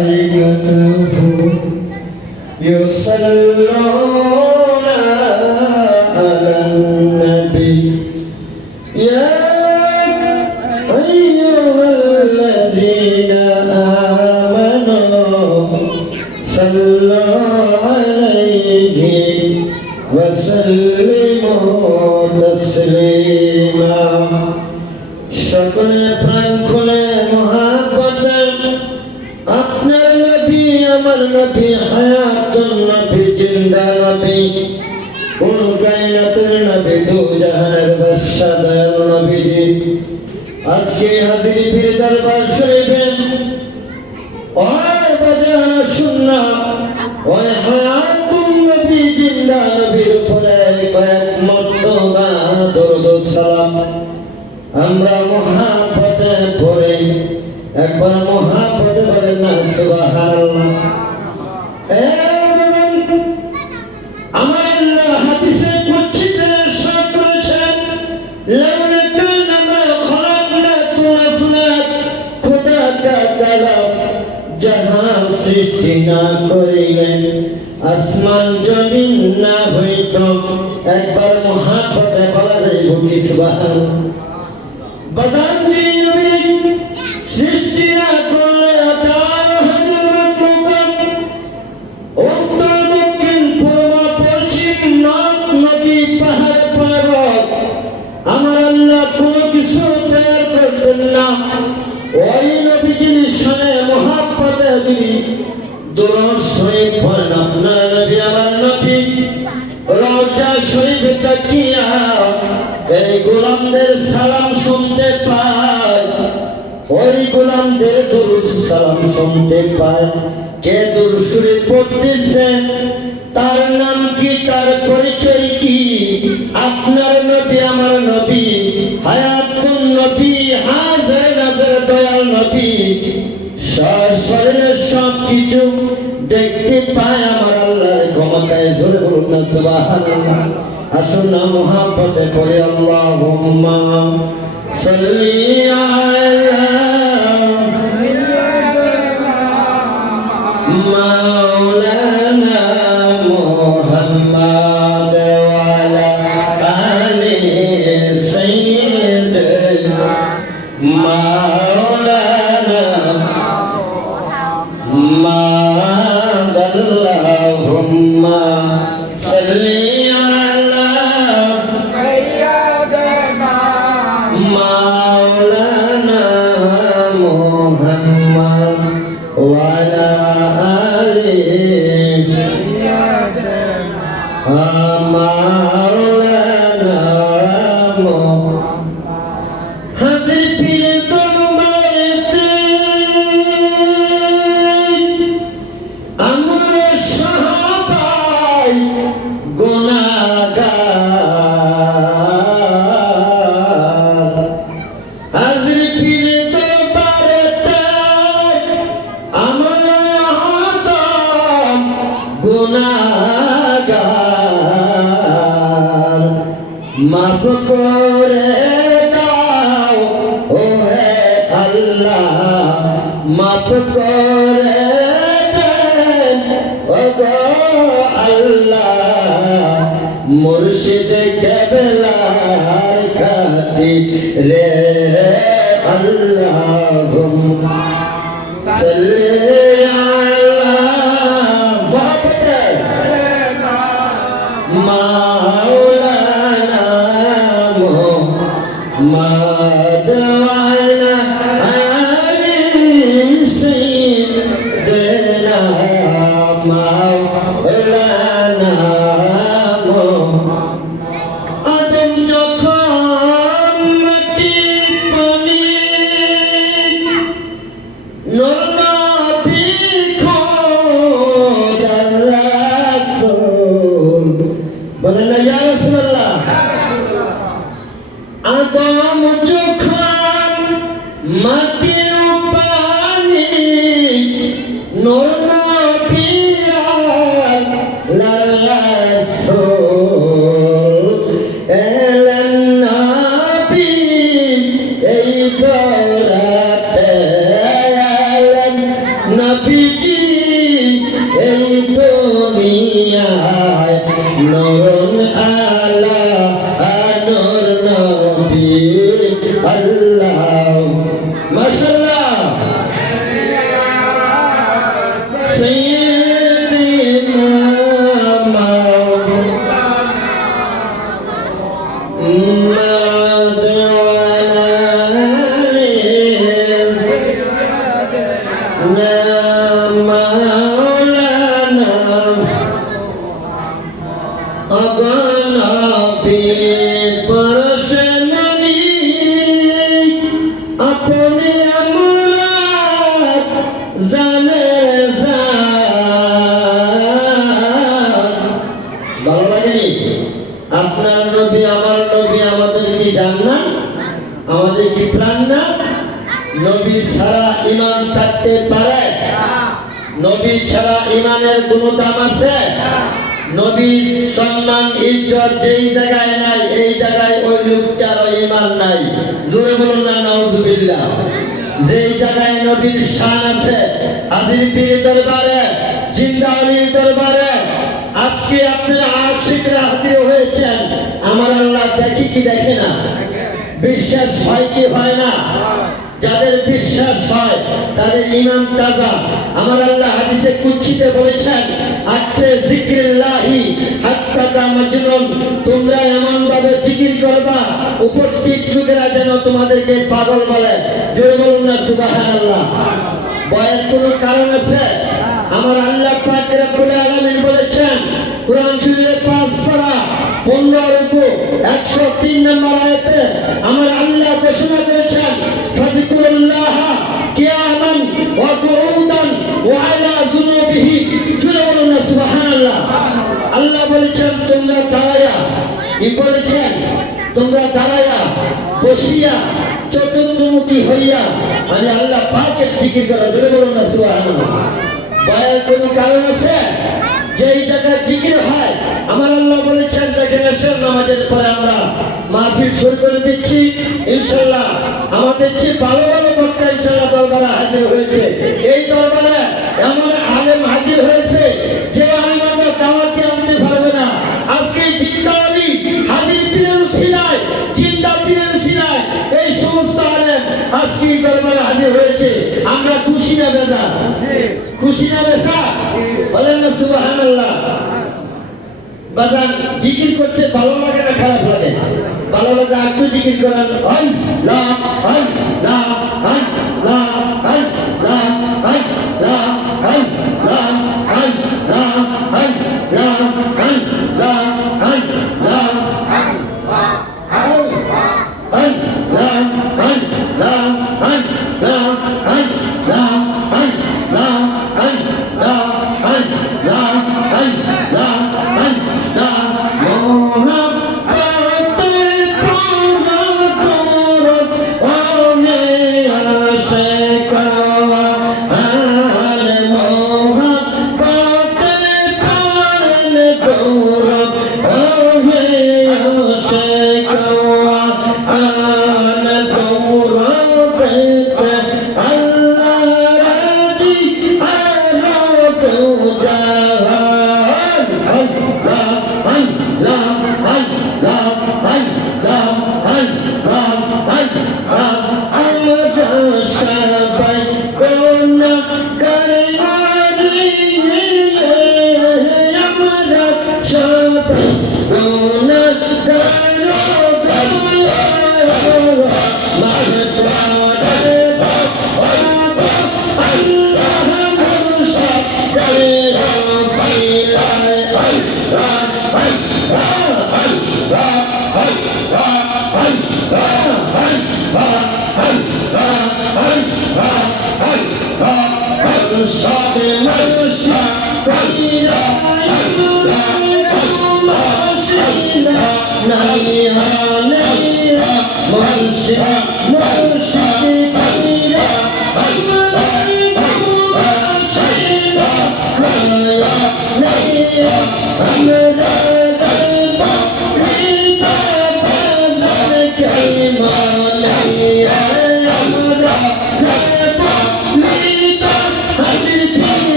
وملائكته يصلون على النبي يا أيها الذين آمنوا صلوا عليه وسلموا تسليما সকলে প্রাণ খুলে মহাব্বতে আপনার নবী আমার নবী হায়াতুন নবী জিন্দা নবী কোন কায়নাতের নবী দু জাহানের বাদশা দয়ালু নবীজি আজকে হাজিরি পীর দরবার শরীফে ওই বাজানা সুন্নাহ ওই হায়াতুন নবী জিন্দা নবীর উপরে কয়েক মর্তবা দরুদ ও সালাম আমরা মহাব্বতে পড়ে একবার মহাব্বতে বলেন না সুবহানাল্লাহ। আমার আল্লাহ হাদিসে কুদসিতে ইরশাদ করেছেন লাউলা কানা মা খলাকনাতু আফলাক খোদা কা কালাম জাহান সৃষ্টি না করিলেন আসমান জমিন না হইতো একবার মহাব্বতে বলা যাইব কি সুবহানাল্লাহ। বদান্তি নবী সৃষ্টি না করলে 18,000 মাখলুকাত উত্তর দক্ষিণ পূর্ব পশ্চিম নদ নদী পাহাড় পর্বত আমার আল্লাহ কোনো কিছু তৈরি করতেন না। ওই নবীজির সনে মহাব্বতে যদি দরুদ শরীফ পড়েন আপনার নবী আমার নবী রওজা শরীফে তাকিয়া এই গোলামদের সালাম শুনতে পায় ওই গোলামদের দরুদ সালাম শুনতে পায় কে দরুদ শরীফ পড়তেছেন তার নাম কি তার পরিচয় কি আপনার নবী আমার নবী হায়াতুন নবী হাজার নাজার দয়াল নবী শরীরের সব কিছু দেখতে পায় আমার আল্লাহর ক্ষমতায় জোরে বলুন না সুবহানাল্লাহ। আসুন না মহাব্বতে পড়ে আল্লাহুম্মা সাল্লি আলা মাওলানা মুহাম্মাদ ওয়া আলা আলি সাইয়্যিদিনা মাওলানা মুহাম্মাদ আল্লাহুম্মা সাল্লি মাফ করে দাও ও হে আল্লাহ মাফ করে দেন ও গো আল্লাহ মুর্শিদ কেবলার খাতিরে আল্লাহুম্মা সাল্লি আলা মাওলানা মুহাম্মাদ ওয়া আলা আলি সাইয়্যিদিনা মাওলানা আদম যখন মাটি পানি নূর নবী খোদার রাসূল বলেন না ইয়া রাসূলুল্লাহ আদম যখন মাটির পানি নূর নবী রাসূল এলেন নবী এই দরাতে মাওলানা অগণবী পরশমণি আপনি আমরা জানে ভালো লাগেনি? আপনার নবী আমার নবী আমাদের কি জান্নাত, আমাদের কি প্রাণ না? নবী ছাড়া ঈমান থাকতে পারে? নবী ছাড়া ঈমানের কোনো দাম আছে? নবীর সম্মান ইজ্জত যেই জায়গায় নাই এই জায়গায় ওই লোকটার ঈমান নাই। জোরে বলুন না নাউযুবিল্লাহ। যেই জায়গায় নবীর শান আছে, হাজির পীর দরবারে, জিন্দা আলীর দরবারে, আজকে আপনারা আশিকরা হাজির হয়েছেন, আমার আল্লাহ দেখি কি দেখে না? বিশ্বাস হয় কি হয় না? যাদের বিশ্বাস হয় তাদের ঈমান তাজা। আমার আল্লাহ হাদিসে কুদসিতে বলেছেন, আচ্ছে যিকরিল্লাহি হাত্তা মাজনুন, তোমরা এমন ভাবে জিকির করবা উপস্থিত লোকেরা যেন তোমাদেরকে পাগল বলে। জোরে বলুন না সুবহানাল্লাহ। ভয়ের কোনো কারণ আছে? আমার আল্লাহ পাক রব্বুল আলামিন বলেছেন কুরআন শরীফের 5 পারা 15 রুকু 103 নম্বর আয়াতে আমার আল্লাহ ঘোষণা করেছেন, ফাযকুরুল্লাহ কিয়ামান ওয়া কুউদান ওয়া আলা যুনুবিহি। জোরে বলুন না সুবহানাল্লাহ। আল্লাহ বলেছেন তোমরা দাঁড়ায়া, কি বলেছেন? তোমরা দাঁড়ায়া, বসিয়া, চতুর্থমুখী হইয়া, মানে আল্লাহ পাকের জিকির করা। জোরে বলুন না সুবহানাল্লাহ। ভয়ের কোনো কারণ আছে? যেই জায়গায় জিকির হয় আমার আল্লাহ বলেছেন দেখেন আসর নামাজের পরে আমরা মাহফিল শুরু করে দিচ্ছি ইনশাআল্লাহ। আমাদের চেয়ে ভালো ভালো বক্তা ইনশাআল্লাহ দরবারে হাজির হয়েছে। এই দরবারে এমন আলেম হাজির হয়েছে যে আলেম আমরা দাওয়াতে আনতে পারবে না। আজকে জিন্দা আলী হাজির পীরের উসিলায়, জিন্দা পীরের উসিলায় এই সমস্ত আলেম আজকে এই দরবারে হাজির হয়েছে। আমরা খুশি না বেজা? খুশি না বেজা? বলেন না সুবহানাল্লাহ। বাজান জিকির করতে ভালো লাগে না খারাপ লাগে? ভালো লাগে। একটু জিকির করেন, আল্লাহ আল্লাহ আল্লাহ আল্লাহ আল্লাহ আল্লাহ আল্লাহ আল্লাহ আল্লাহ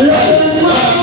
Let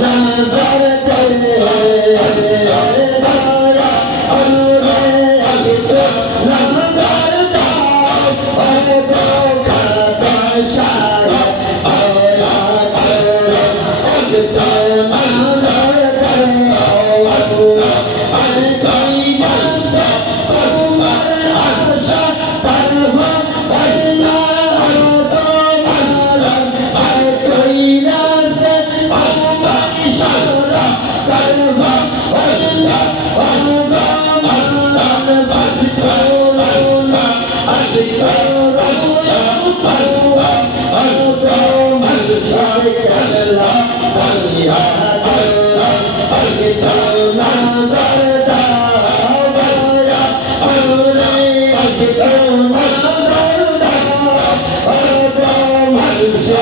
La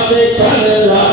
হবে খেলা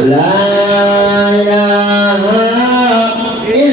La